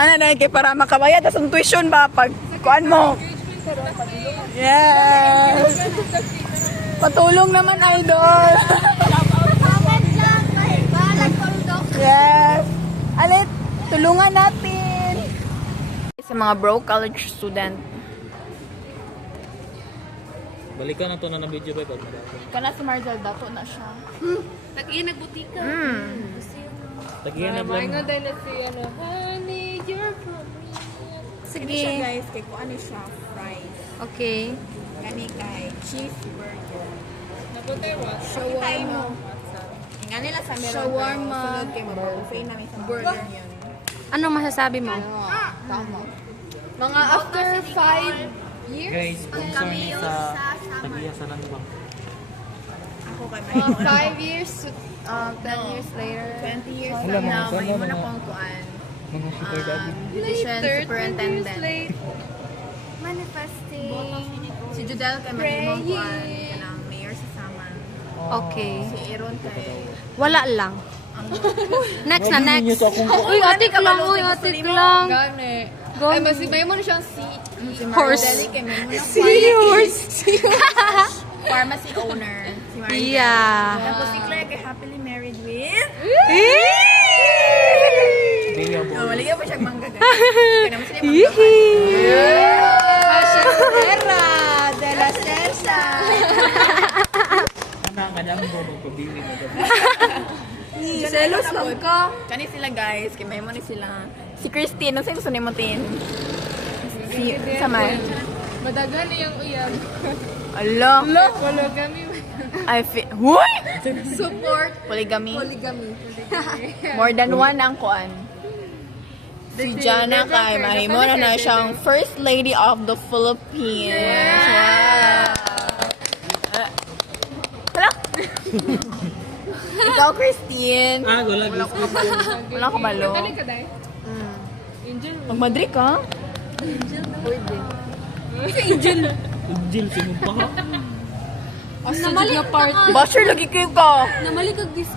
Ano na kay para makabayad tas ang tuition ba pag kuan mo. Yes. Patulong naman idol. Yes. Alit, tulungan natin. Sa mga broke college student. Balikan na to na video ba? Kana si Marzel dato na siya. Tag-iya nagbutika. Tagihan na vlog. Nga dahil na si honey, you're from me. Sige. Guys, kay ko ano siya, fries. Okay. Kani kay cheeseburger. Naputay mo. Shawarma. Nga nila sa meron. Shawarma. Sunod kay mag-buffet namin sa burger yun. Anong masasabi mo? Tama. Mga after 5 years? Guys, sponsor niya sa Tagiya sa Landbang. Ako kay Mga 5 years, 10 years later. 20 years Wala, from now, mga may sana, muna mga- kong kuan. Mga sugar daddy. Division 20 years superintendent. late. Manifesting. Si Judel kay maglimong kuan. Kanang mayor sa Saman. Okay. Si Aaron kay... Wala lang. Next na, Ninyo next. to akong Uy, atik lang, uy, atik lang. Gani. Go. Ay, mas may mo na siyang si Si Horse. Maribel kay may muna Seahorse. pharmacy owner. Si Maribel. Yeah. Tapos si Claire kay happily married with... Mayo Oh, bo. wala pa siyang mangga guys. Kaya naman sila yung Era de la Celsa. Anak ka lang bo magpabili mo gabi. Selos lang ka. Kani sila guys, kay may mo ni sila. Si Christine, nung sino sunay mo tin? Si Samay. madagan niyang uyag. Allah. Wala kami. I feel... Huy! Support. Polygamy. Polygamy. More than one ang kuan. Si Jana kay mahimo na siyang First Lady of the Philippines. Yeah. Hala. Ikaw, Christine. Wala gusto. Wala ka balo. Kani ka dai? Angel. Mag-Madrid ka? Ujil sino pa ha? Namali na part. Basher, lagi kayo ka. Namali kag this.